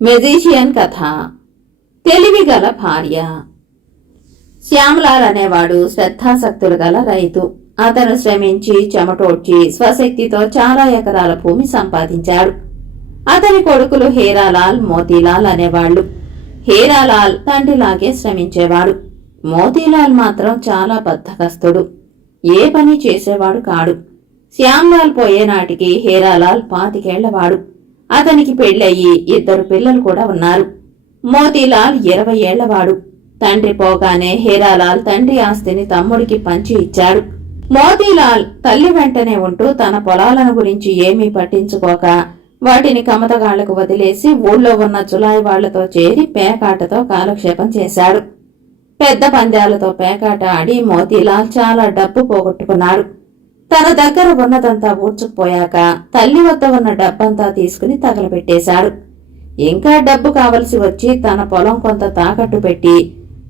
Magician కథ. తెలివిగల భార్య. శ్యామలాల్ అనేవాడు శ్రద్ధాసక్తులు గల రైతు. అతను శ్రమించి చెమటోడ్చి స్వశక్తితో చాలా ఎకరాల భూమి సంపాదించాడు. అతని కొడుకులు హీరాలాల్, మోతీలాల్ అనేవాళ్లు. హీరాలాల్ తండ్రిలాగే శ్రమించేవాడు. మోతీలాల్ మాత్రం చాలా బద్ధకస్తుడు. ఏ పని చేసేవాడు కాడు. శ్యామలాల్ పోయేనాటికి హీరాలాల్ 25 ఏళ్లవాడు. అతనికి పెళ్లయ్యి 2 పిల్లలు కూడా ఉన్నారు. మోతీలాల్ 20 ఏళ్లవాడు. తండ్రి పోగానే హీరాలాల్ తండ్రి ఆస్తిని తమ్ముడికి పంచి ఇచ్చాడు. మోతీలాల్ తల్లి వెంటనే ఉంటూ తన పొలాలను గురించి ఏమీ పట్టించుకోక వాటిని కమతగాళ్లకు వదిలేసి ఊళ్ళో ఉన్న జులాయి వాళ్లతో చేరి పేకాటతో కాలక్షేపం చేశాడు. పెద్ద పందాలతో పేకాట ఆడి మోతీలాల్ చాలా డబ్బు పోగొట్టుకున్నాడు. తన దగ్గర ఉన్నదంతా ఊడ్చుకుపోయాక తల్లి వద్ద ఉన్న డబ్బంతా తీసుకుని తగలబెట్టేశాడు. ఇంకా డబ్బు కావలసి వచ్చి తన పొలం కొంత తాకట్టు పెట్టి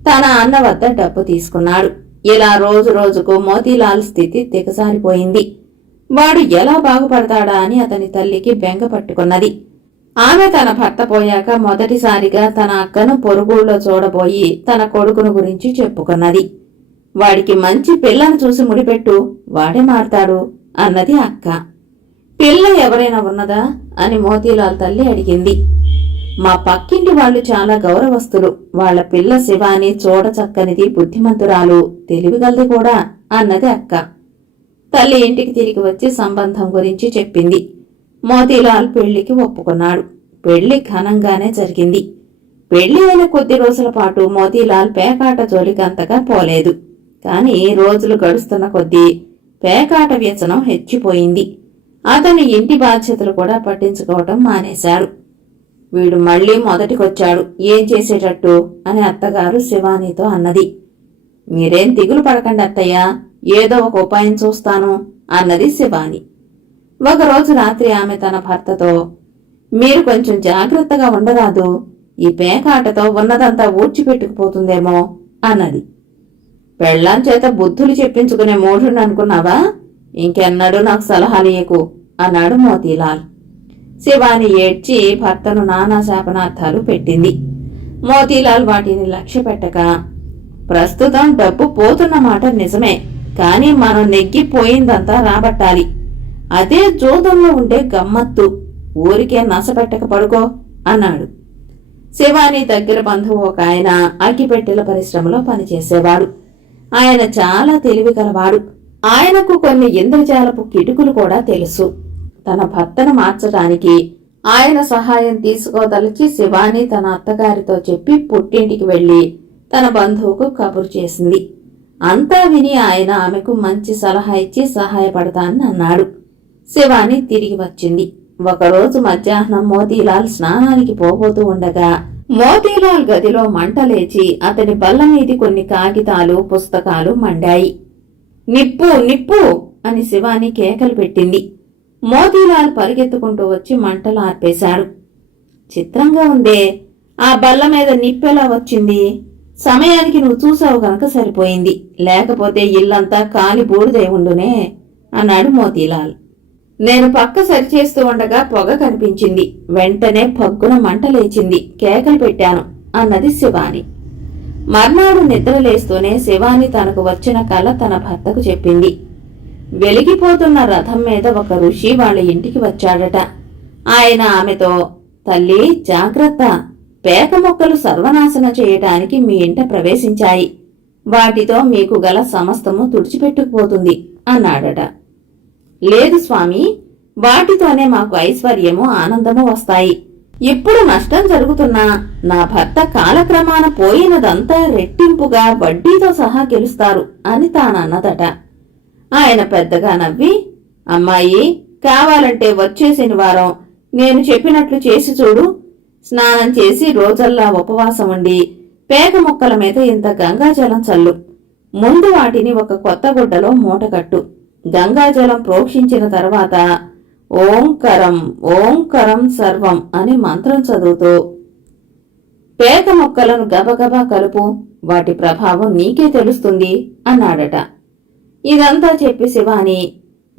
తన అన్న వద్ద డబ్బు తీసుకున్నాడు. ఇలా రోజు రోజుకు మోతీలాల్ స్థితి దిగజారిపోయింది. వాడు ఎలా బాగుపడతాడా అని అతని తల్లికి బెంగ పట్టుకున్నది. ఆమె తన భర్త పోయాక మొదటిసారిగా తన అక్కను పొరుగుళ్ళో చూడబోయి తన కొడుకును గురించి చెప్పుకున్నది. వాడికి మంచి పిల్లను చూసి ముడిపెట్టు, వాడే మారతాడు అన్నది అక్క. పిల్ల ఎవరైనా ఉన్నదా అని మోతీలాల్ తల్లి అడిగింది. మా పక్కింటి వాళ్ళు చాలా గౌరవస్తులు. వాళ్ల పిల్ల శివాని చూడచక్కనిది, బుద్ధిమంతురాలు, తెలివిగలది కూడా అన్నది అక్క. తల్లి ఇంటికి తిరిగి వచ్చి సంబంధం గురించి చెప్పింది. మోతీలాల్ పెళ్లికి ఒప్పుకున్నాడు. పెళ్లి ఘనంగానే జరిగింది. పెళ్లి అయిన కొద్ది రోజుల పాటు మోతీలాల్ పేకాట జోలికంతగా పోలేదు. కాని రోజులు గడుస్తున్న కొద్దీ పేకాట వ్యసనం హెచ్చిపోయింది. అతని ఇంటి బాధ్యతలు కూడా పట్టించుకోవటం మానేశాడు. వీడు మళ్లీ మొదటికొచ్చాడు, ఏం చేసేటట్టు అని అత్తగారు శివానీతో అన్నది. మీరేం దిగులు పడకండి అత్తయ్య, ఏదో ఒక ఉపాయం చూస్తాను అన్నది శివాని. ఒకరోజు రాత్రి ఆమె తన భర్తతో, మీరు కొంచెం జాగ్రత్తగా ఉండరాదు, ఈ పేకాటతో ఉన్నదంతా ఊడ్చిపెట్టుకుపోతుందేమో అన్నది. పెళ్లాం చేత బుద్ధులు చెప్పించుకునే మూఢుని అనుకున్నావా? ఇంకెన్నడూ నాకు సలహాలు ఇయ్యకు అన్నాడు మోతీలాల్. శివాని ఏడ్చి భర్తను నానా శాపనార్థాలు పెట్టింది. మోతీలాల్ వాటిని లక్ష్య పెట్టక, ప్రస్తుతం డబ్బు పోతున్న మాట నిజమే, కాని మనం నెగ్గిపోయిందంతా రాబట్టాలి. అదే జోదంలో ఉండే గమ్మత్తు, ఊరికే నసపెట్టక పడుకో అన్నాడు. శివాని దగ్గర బంధువు ఒక ఆయన అగ్గిపెట్టెల పరిశ్రమలో పనిచేసేవాడు. ఆయన చాలా తెలివి గలవాడు. ఆయనకు కొన్ని ఇంద్రజాలపు కిటుకులు కూడా తెలుసు. తన భర్తను మార్చడానికి ఆయన సహాయం తీసుకోదలిచి శివాని తన అత్తగారితో చెప్పి పుట్టింటికి వెళ్లి తన బంధువుకు కబురు చేసింది. అంతా విని ఆయన ఆమెకు మంచి సలహా ఇచ్చి సహాయపడతానని అన్నాడు. శివాని తిరిగి వచ్చింది. ఒకరోజు మధ్యాహ్నం మోతీలాల్ స్నానానికి పోబోతూ ఉండగా మోతీలాల్ గదిలో మంటలేచి అతని బల్ల మీది కొన్ని కాగితాలు, పుస్తకాలు మండాయి. నిప్పు నిప్పు అని శివాని కేకలు పెట్టింది. మోతీలాల్ పరిగెత్తుకుంటూ వచ్చి మంటలు ఆర్పేశాడు. చిత్రంగా ఉందే, ఆ బల్ల మీద నిప్పెలా వచ్చింది? సమయానికి నువ్వు చూసావు గనక సరిపోయింది, లేకపోతే ఇల్లంతా కాలి బూడిదై ఉండునే అన్నాడు మోతీలాల్. నేను పక్క సరిచేస్తూ ఉండగా పొగ కనిపించింది. వెంటనే పగ్గున మంటలేచింది, కేకలు పెట్టాను అన్నది శివాని. మర్నాడు నిద్రలేస్తూనే శివాని తనకు వచ్చిన కల తన భర్తకు చెప్పింది. వెలిగిపోతున్న రథం మీద ఒక ఋషి వాళ్ళ ఇంటికి వచ్చాడట. ఆయన ఆమెతో, తల్లి జాగ్రత్త, పేక మొక్కలు సర్వనాశన చేయటానికి మీ ఇంట ప్రవేశించాయి. వాటితో మీకు గల సమస్తము తుడిచిపెట్టుకుపోతుంది అన్నాడట. లేదు స్వామి, వాటితోనే మాకు ఐశ్వర్యము, ఆనందము వస్తాయి. ఇప్పుడు నష్టం జరుగుతున్నా నా భర్త కాలక్రమాన పోయినదంతా రెట్టింపుగా వడ్డీతో సహా గెలుస్తారు అని తానన్నదట. ఆయన పెద్దగా నవ్వి, అమ్మాయి, కావాలంటే వచ్చే శనివారం నేను చెప్పినట్లు చేసి చూడు. స్నానం చేసి రోజల్లా ఉపవాసం ఉండి పేక మొక్కల మీద ఇంత గంగాజలం చల్లు. ముందు వాటిని ఒక కొత్త గుడ్డలో మూటకట్టు. గంగాజలం ప్రోక్షించిన తర్వాత ఓంకరం ఓంకరం సర్వం అని మంత్రం చదువుతూ పేక మొక్కలను గబగబా కలుపు. వాటి ప్రభావం నీకే తెలుస్తుంది అన్నాడట. ఇదంతా చెప్పి శివాని,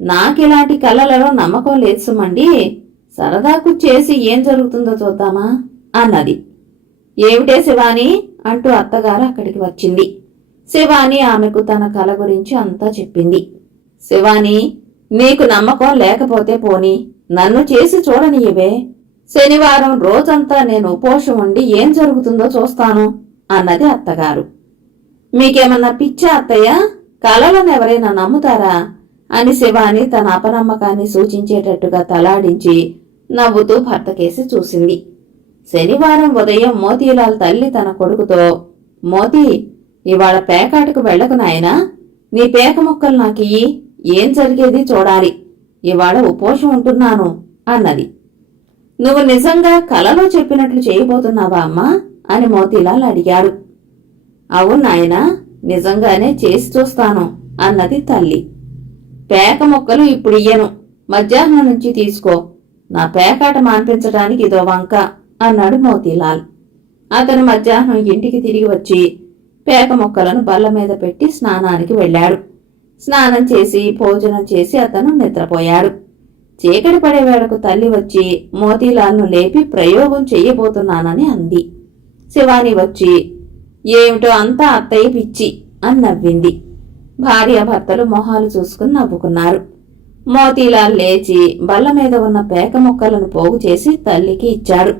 నాకిలాంటి కలలలో నమ్మకం లేదు సుమండి, సరదాకు చేసి ఏం జరుగుతుందో చూద్దామా అన్నది. ఏమిటే శివాని అంటూ అత్తగారు అక్కడికి వచ్చింది. శివాని ఆమెకు తన కల గురించి అంతా చెప్పింది. శివాని, నీకు నమ్మకం లేకపోతే పోని, నన్ను చేసి చూడనియవే. శనివారం రోజంతా నేను ఉపవాసం ఉండి ఏం జరుగుతుందో చూస్తాను అన్నది అత్తగారు. మీకేమన్నా పిచ్చా అత్తయ్య? కలలనెవరైనా నమ్ముతారా అని శివాని తన అపనమ్మకాన్ని సూచించేటట్టుగా తలాడించి నవ్వుతూ భర్తకేసి చూసింది. శనివారం ఉదయం మోతీలాల్ తల్లి తన కొడుకుతో, మోతీ, ఇవాళ పేకాటకు వెళ్ళకు నాయనా, నీ పేక ముక్కలు నాకియ్యి, ఏం జరిగేది చూడాలి, ఇవాళ ఉపవాసం ఉంటున్నాను అన్నది. నువ్వు నిజంగా కలలో చెప్పినట్లు చేయబోతున్నావా అమ్మా అని మోతీలాల్ అడిగాడు. అవును నాయనా, నిజంగానే చేసి చూస్తాను అన్నది తల్లి. పేక ముక్కలు ఇప్పుడు ఇయ్యను, మధ్యాహ్నం నుంచి తీసుకో, నా పేకాట మాన్పించడానికి ఇదో వంక అన్నాడు మోతీలాల్. అతను మధ్యాహ్నం ఇంటికి తిరిగి వచ్చి పేక ముక్కలను బల్ల మీద పెట్టి స్నానానికి వెళ్ళాడు. స్నానం చేసి భోజనం చేసి అతను నిద్రపోయాడు. చీకటి పడే వేళకు తల్లి వచ్చి మోతీలాల్ను లేపి ప్రయోగం చెయ్యబోతున్నానని అంది. శివాని వచ్చి, ఏమిటో అంతా అత్తయ్య పిచ్చి అని నవ్వింది. భార్యాభర్తలు మొహాలు చూసుకుని నవ్వుకున్నారు. మోతీలాల్ లేచి బల్ల మీద ఉన్న పేక ముక్కలను పోగు చేసి తల్లికి ఇచ్చాడు.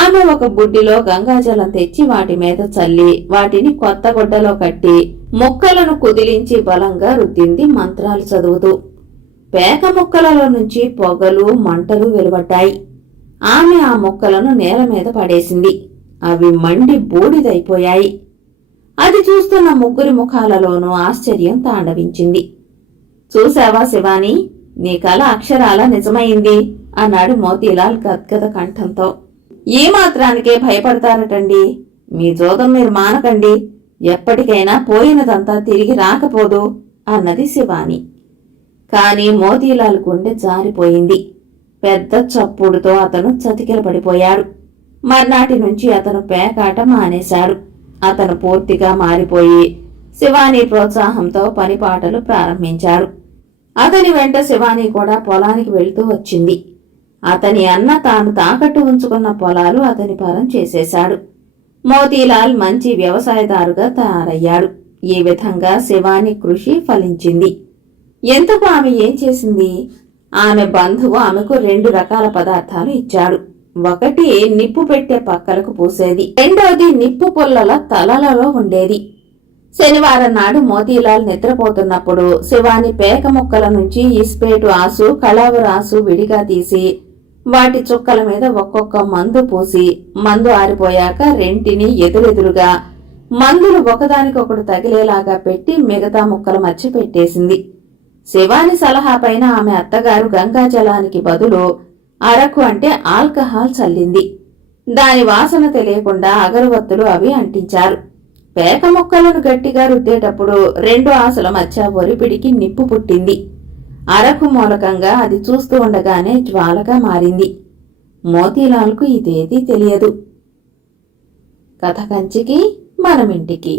ఆమె ఒక బుడ్డిలో గంగాజలం తెచ్చి వాటి మీద చల్లి వాటిని కొత్త గుడ్డలో కట్టి ముక్కలను కుదిలించి బలంగా రుద్దింది మంత్రాలు చదువుతూ. పేక ముక్కలలో నుంచి పొగలు మంటలు వెలువడ్డాయి. ఆమె ఆ ముక్కలను నేల మీద పడేసింది. అవి మండి బూడిదైపోయాయి. అది చూస్తున్న ముగ్గురి ముఖాలలోనూ ఆశ్చర్యం తాండవించింది. చూశావా శివాని, నీ కల అక్షరాల నిజమైంది అన్నాడు మోతీలాల్ గద్గద కంఠంతో. ఈ మాత్రానికే భయపడతారటండి, మీ జోదం మీరు మానకండి, ఎప్పటికైనా పోయినదంతా తిరిగి రాకపోదు అన్నది శివాని. కాని మోతీలాల్ గుండె జారిపోయింది. పెద్ద చప్పుడుతో అతను చతికిల పడిపోయాడు. మర్నాటి నుంచి అతను పేకాట మానేశాడు. అతను పూర్తిగా మారిపోయి శివాని ప్రోత్సాహంతో పనిపాటలు ప్రారంభించాడు. అతని వెంట శివాని కూడా పొలానికి వెళ్తూ వచ్చింది. అతని అన్న తాను తాకట్టు ఉంచుకున్న పొలాలు అతని పరం చేసేశాడు. మోతీలాల్ మంచి వ్యవసాయదారుగా తయారయ్యాడు. ఈ విధంగా శివాని కృషి ఫలించింది. ఎందుకు ఆమె ఏం చేసింది? ఆమె బంధువు ఆమెకు 2 రకాల పదార్థాలు ఇచ్చాడు. ఒకటి నిప్పు పెట్టే పక్కలకు పూసేది, రెండోది నిప్పు పుల్లల తలలలో ఉండేది. శనివారం నాడు మోతీలాల్ నిద్రపోతున్నప్పుడు శివాని పేక ముక్కల నుంచి ఇస్పేటు ఆసు, కళావరు ఆసు విడిగా తీసి వాటి చుక్కల మీద ఒక్కొక్క మందు పూసి మందు ఆరిపోయాక రెంటిని ఎదురెదురుగా మందులు ఒకదానికొకడు తగిలేలాగా పెట్టి మిగతా ముక్కల మధ్య పెట్టేసింది. శివాని సలహా పైన ఆమె అత్తగారు గంగాజలానికి బదులు అరకు అంటే ఆల్కహాల్ చల్లింది. దాని వాసన తెలియకుండా అగరవత్తులు అవి అంటించారు. పేక ముక్కలను గట్టిగా రుద్దేటప్పుడు 2 ఆసుల మధ్య ఒరిపిడికి నిప్పు పుట్టింది. అరకు మూలకంగా అది చూస్తూ ఉండగానే జ్వాలగా మారింది. మోతీలాల్కు ఇదేదీ తెలియదు. కథ కంచికి మనమింటికి.